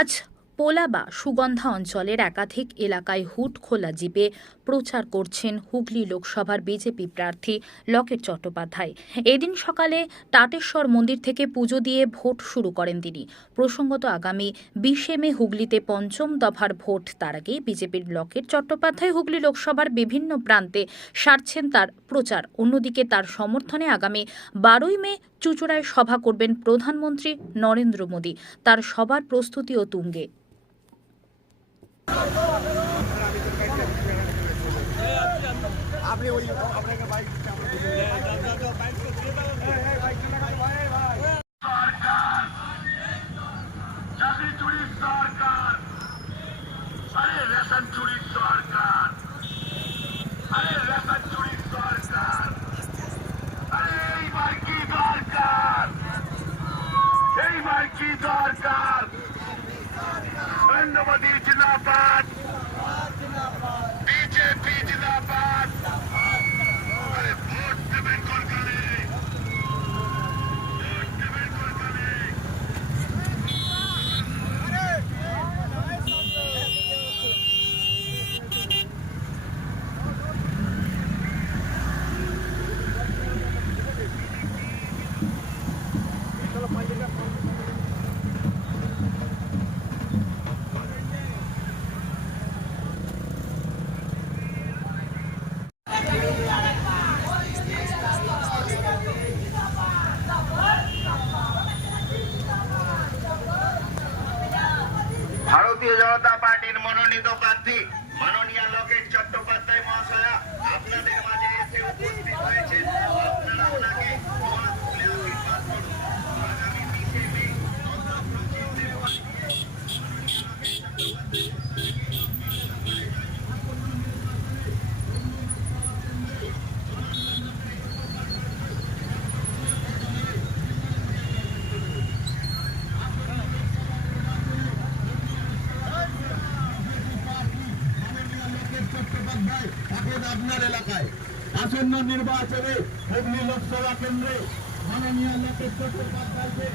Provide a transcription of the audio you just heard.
আজ পোলাবা সুগন্ধা অঞ্চলের একাধিক এলাকায় হুড খোলা জিপে প্রচার করছেন হুগলি লোকসভার বিজেপি প্রার্থী লকেট চট্টোপাধ্যায়। এদিন সকালে টাটেশ্বর মন্দির থেকে পুজো দিয়ে ভোট শুরু করেন তিনি। প্রসঙ্গত আগামী 20 মে হুগলিতে পঞ্চম দফার ভোট। তার আগে বিজেপির লকেট চট্টোপাধ্যায় হুগলি লোকসভার বিভিন্ন প্রান্তে সারছেন তার প্রচার। অন্যদিকে তার সমর্থনে আগামী 12 মে চুঁচুড়ায় সভা করবেন প্রধানমন্ত্রী নরেন্দ্র মোদী। তার সভার প্রস্তুতিও তুঙ্গে। बीजेपी जिंदाबाद। अरे वोट देवें कोलकाले, वोट देवें कोलकाले। ভারতীয় জনতা পার্টির মনোনীত প্রার্থী মাননীয় লকেট চট্টোপাধ্যায় মহাশয়া আপনাদের মাঝে এসে উপস্থিত হয়েছেন। আপনারা ওনাকে দোয়া তুলে আশীর্বাদ করুন। আগামী 20 মে এখন আপনার এলাকায় আসন্ন নির্বাচনে হুগলি লোকসভা কেন্দ্রে মাননীয় লকেট চট্টোপাধ্যায়কে